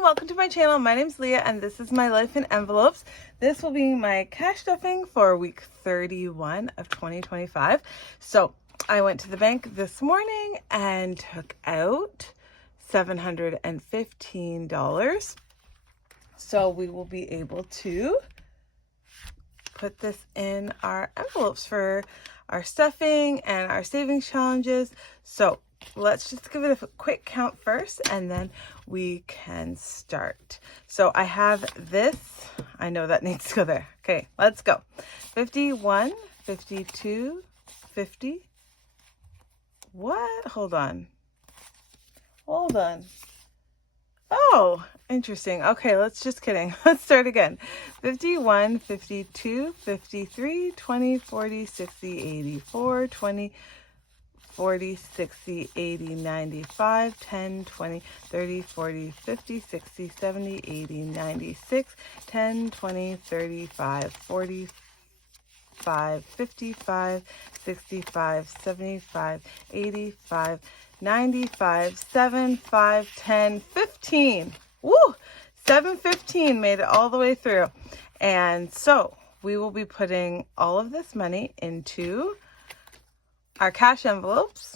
everyone, welcome to my channel. My name's Leah and this is my life in envelopes. This will be my cash stuffing for week 31 of 2025. So I went to the bank this morning and took out $715. So we will be able to put this in our envelopes for our stuffing and our savings challenges. So let's just give it a quick count first and then we can start. So I have this. I know that needs to go there. Okay, let's go. 51, 52, 50. What? Hold on. Oh, interesting. Okay, let's just kidding. Let's start again. 51, 52, 53, 20, 40, 60, 84, 20, 40, 60, 80, 95, 10, 20, 30, 40, 50, 60, 70, 80, 96, 10, 20, 35, 45, 55, 65, 75, 85, 95, 7, 5, 10, 15. Woo! 715 made it all the way through. And so we will be putting all of this money into our cash envelopes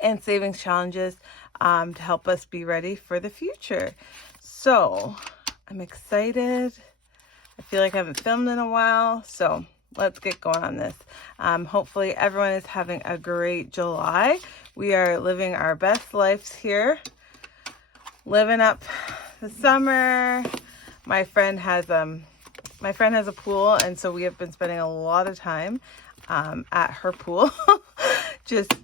and savings challenges to help us be ready for the future. So I'm excited. I feel like I haven't filmed in a while, so let's get going on this. Hopefully everyone is having a great July. We are living our best lives here, living up the summer. My friend has a pool, and so we have been spending a lot of time at her pool, just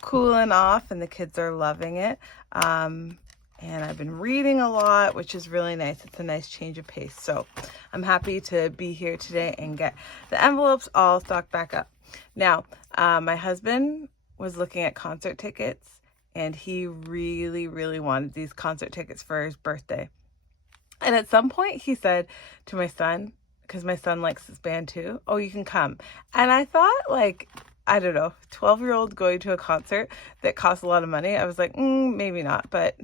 cooling off, and the kids are loving it. And I've been reading a lot, which is really nice. It's a nice change of pace. So I'm happy to be here today and get the envelopes all stocked back up. Now, my husband was looking at concert tickets, and he really, really wanted these concert tickets for his birthday. And at some point he said to my son, because my son likes this band too, oh, you can come. And I thought, like, I don't know, 12-year-old going to a concert that costs a lot of money. I was like, maybe not. But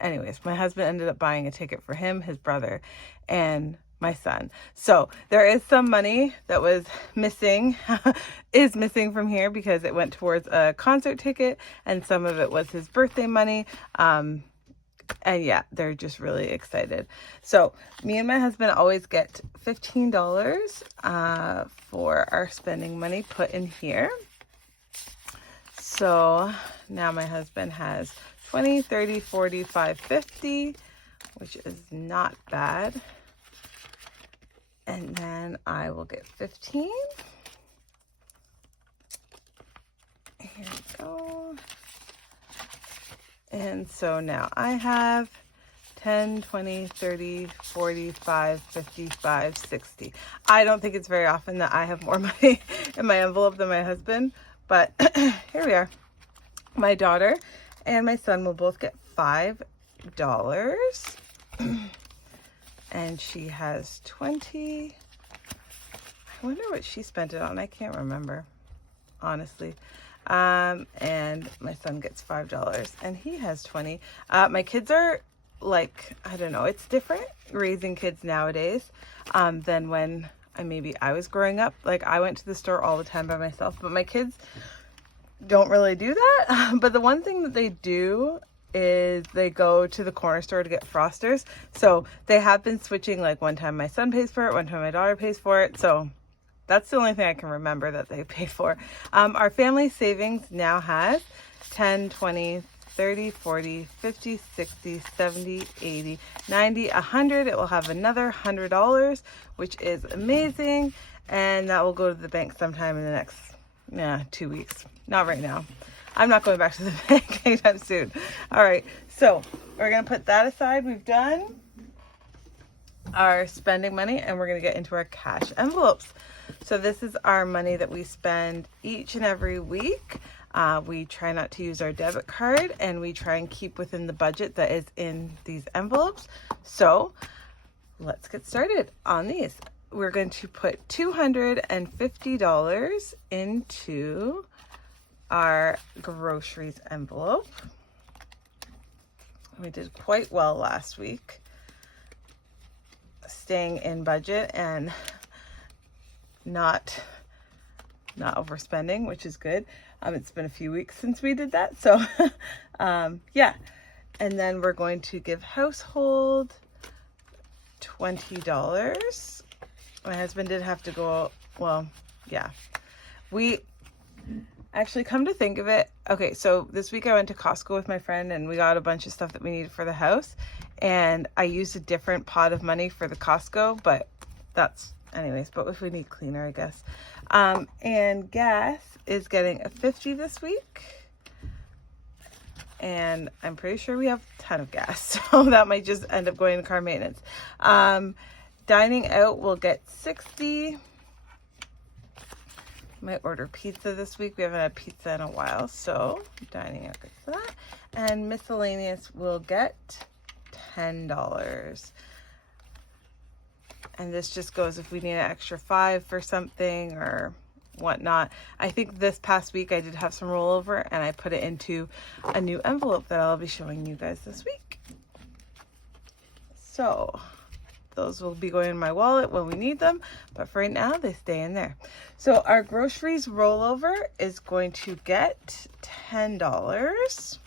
anyways, my husband ended up buying a ticket for him, his brother, and my son. So there is some money that was missing, is missing from here because it went towards a concert ticket and some of it was his birthday money. And yeah, they're just really excited. So me and my husband always get $15 for our spending money put in here. So now my husband has 20, 30, 45, 50, which is not bad. And then I will get 15. Here we go. And so now I have 10, 20, 30, 45, 55, 60. I don't think it's very often that I have more money in my envelope than my husband, but here we are. My daughter and my son will both get $5. And she has 20. I wonder what she spent it on. I can't remember, honestly. And my son gets $5 and he has 20. My kids are like, I don't know, it's different raising kids nowadays, than when I was growing up. Like, I went to the store all the time by myself, but my kids don't really do that. But the one thing that they do is they go to the corner store to get Frosters. So they have been switching, like one time my son pays for it, one time my daughter pays for it. So that's the only thing I can remember that they pay for. Our family savings now has 10, 20, 30, 40, 50, 60, 70, 80, 90, 100. It will have another $100, which is amazing. And that will go to the bank sometime in the next 2 weeks. Not right now. I'm not going back to the bank anytime soon. All right, so we're going to put that aside. We've done our spending money and we're going to get into our cash envelopes. So this is our money that we spend each and every week. We try not to use our debit card and we try and keep within the budget that is in these envelopes. So let's get started on these. We're going to put $250 into our groceries envelope. We did quite well last week, staying in budget and not overspending, which is good. It's been a few weeks since we did that, so yeah. And then we're going to give household $20. My husband did have to go, well, yeah. We actually, come to think of it, okay, so this week I went to Costco with my friend and we got a bunch of stuff that we needed for the house, and I used a different pot of money for the Costco, but that's, anyways, but if we need cleaner, I guess. And gas is getting a 50 this week, and I'm pretty sure we have a ton of gas, so that might just end up going to car maintenance. Dining out will get 60. Might order pizza this week. We haven't had pizza in a while, so dining out gets that. And miscellaneous will get $10. And this just goes if we need an extra $5 for something or whatnot. I think this past week I did have some rollover and I put it into a new envelope that I'll be showing you guys this week. So those will be going in my wallet when we need them, but for right now they stay in there. So our groceries rollover is going to get $10.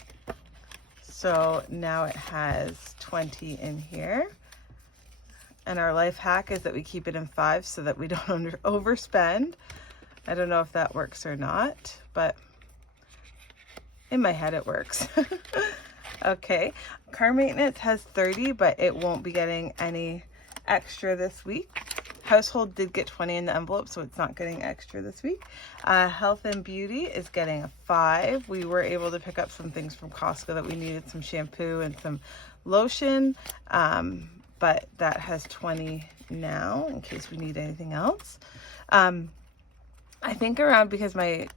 So now it has 20 in here. And our life hack is that we keep it in 5 so that we don't overspend. I don't know if that works or not, but in my head it works. Okay, car maintenance has 30, but it won't be getting any extra this week. Household did get 20 in the envelope, so it's not getting extra this week. Health and beauty is getting a 5. We were able to pick up some things from Costco that we needed, some shampoo and some lotion, but that has 20 now in case we need anything else. I think around, because my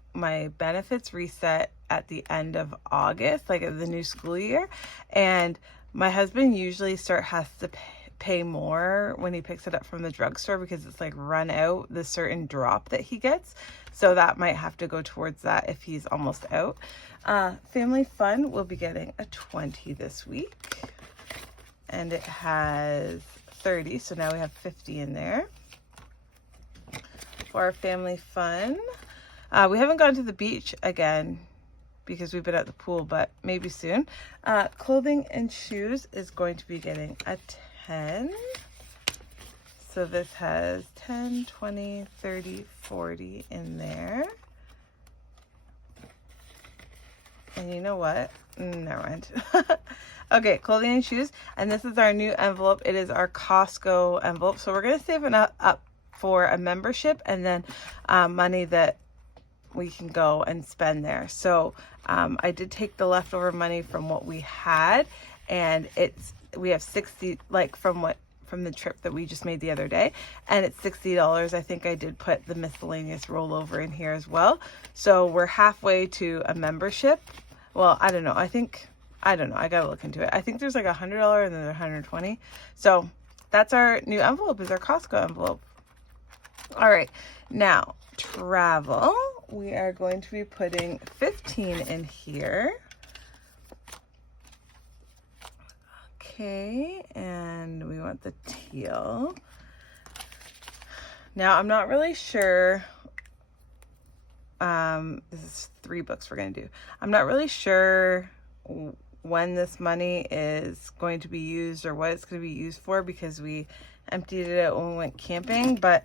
benefits reset at the end of August, like of the new school year, and my husband usually has to pay more when he picks it up from the drugstore because it's like run out the certain drop that he gets, so that might have to go towards that if he's almost out. Family fun will be getting a 20 this week, and it has 30, so now we have 50 in there. For our family fun, we haven't gone to the beach again because we've been at the pool, but maybe soon. Clothing and shoes is going to be getting a 10. So this has 10, 20, 30, 40 in there. And you know what? Never mind. Okay, clothing and shoes. And this is our new envelope. It is our Costco envelope. So we're going to save it up for a membership and then money that we can go and spend there. So I did take the leftover money from what we had, and we have 60, like from the trip that we just made the other day, and it's $60. I think I did put the miscellaneous rollover in here as well. So we're halfway to a membership. Well, I don't know. I gotta look into it. I think there's like $100 and then there's $120. So that's our new envelope, is our Costco envelope. All right, now travel. We are going to be putting 15 in here. Okay, and we want the teal. Now, I'm not really sure. This is 3 books we're going to do. I'm not really sure when this money is going to be used or what it's going to be used for, because we emptied it out when we went camping, but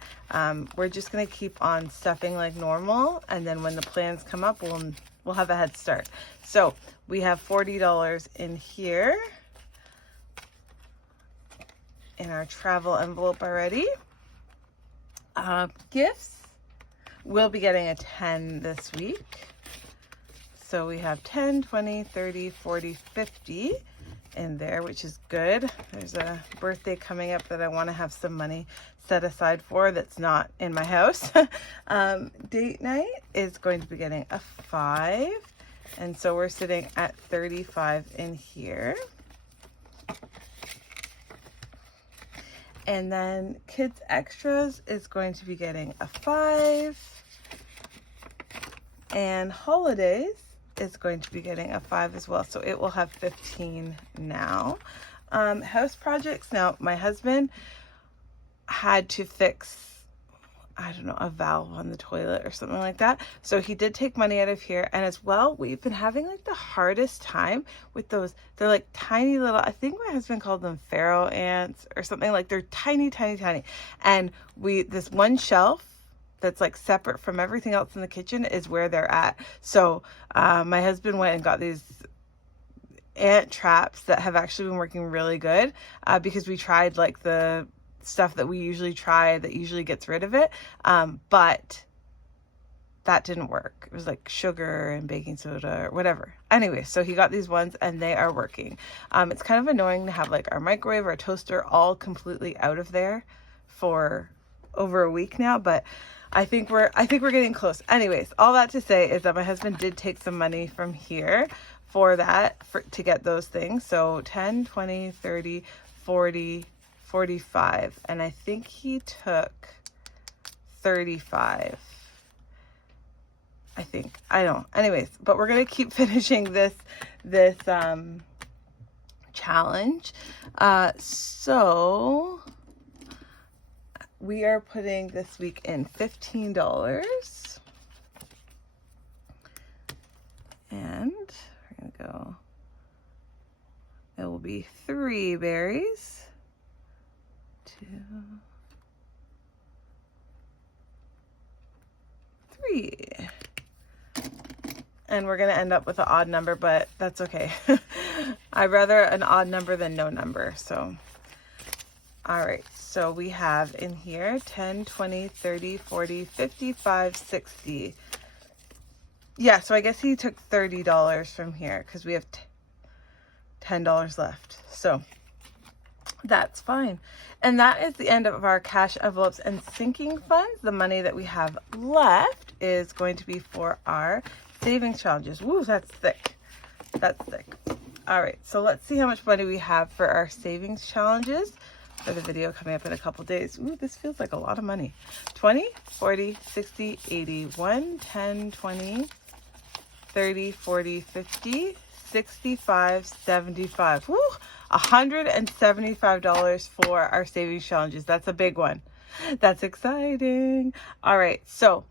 we're just going to keep on stuffing like normal, and then when the plans come up, we'll have a head start. So we have $40 in here in our travel envelope already. Gifts, we'll be getting a 10 this week. So we have 10, 20, 30, 40, 50 in there, which is good. There's a birthday coming up that I want to have some money set aside for that's not in my house. Date night is going to be getting a 5, and so we're sitting at 35 in here. And then kids extras is going to be getting a 5, and holidays is going to be getting a 5 as well. So it will have 15 now. House projects. Now, my husband had to fix, I don't know, a valve on the toilet or something like that. So he did take money out of here. And as well, we've been having like the hardest time with those. They're like tiny little, I think my husband called them pharaoh ants or something. Like they're tiny, tiny, tiny. And this one shelf that's like separate from everything else in the kitchen is where they're at. So my husband went and got these ant traps that have actually been working really good, because we tried like the stuff that we usually try that usually gets rid of it, but that didn't work. It was like sugar and baking soda or whatever. Anyway, so he got these ones and they are working. It's kind of annoying to have like our microwave, our toaster all completely out of there for over a week now, but I think we're getting close. Anyways, all that to say is that my husband did take some money from here for that, to get those things. So 10, 20, 30, 40, 45. And I think he took 35. I think. I don't know. Anyways, but we're going to keep finishing this challenge. So we are putting this week in $15. And we're going to go, it will be 3 berries. 2, 3. And we're going to end up with an odd number, but that's okay. I'd rather an odd number than no number. So, all right. So we have in here 10, 20, 30, 40, 55, 60. Yeah, so I guess he took $30 from here because we have $10 left. So that's fine. And that is the end of our cash envelopes and sinking funds. The money that we have left is going to be for our savings challenges. Woo, that's thick. That's thick. All right, so let's see how much money we have for our savings challenges for the video coming up in a couple days. Ooh, this feels like a lot of money. 20, 40, 60, 80, 1, 10, 20, 30, 40, 50, 65, 75. Woo! $175 for our savings challenges. That's a big one. That's exciting. All right, so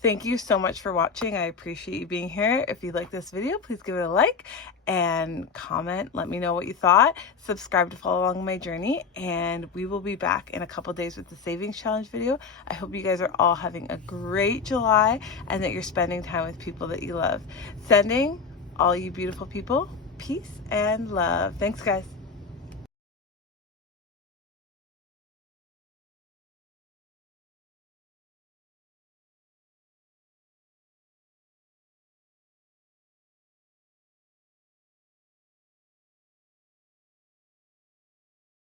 thank you so much for watching. I appreciate you being here. If you like this video, please give it a like and comment. Let me know what you thought. Subscribe to follow along my journey, and we will be back in a couple days with the savings challenge video. I hope you guys are all having a great July and that you're spending time with people that you love. Sending all you beautiful people peace and love. Thanks, guys.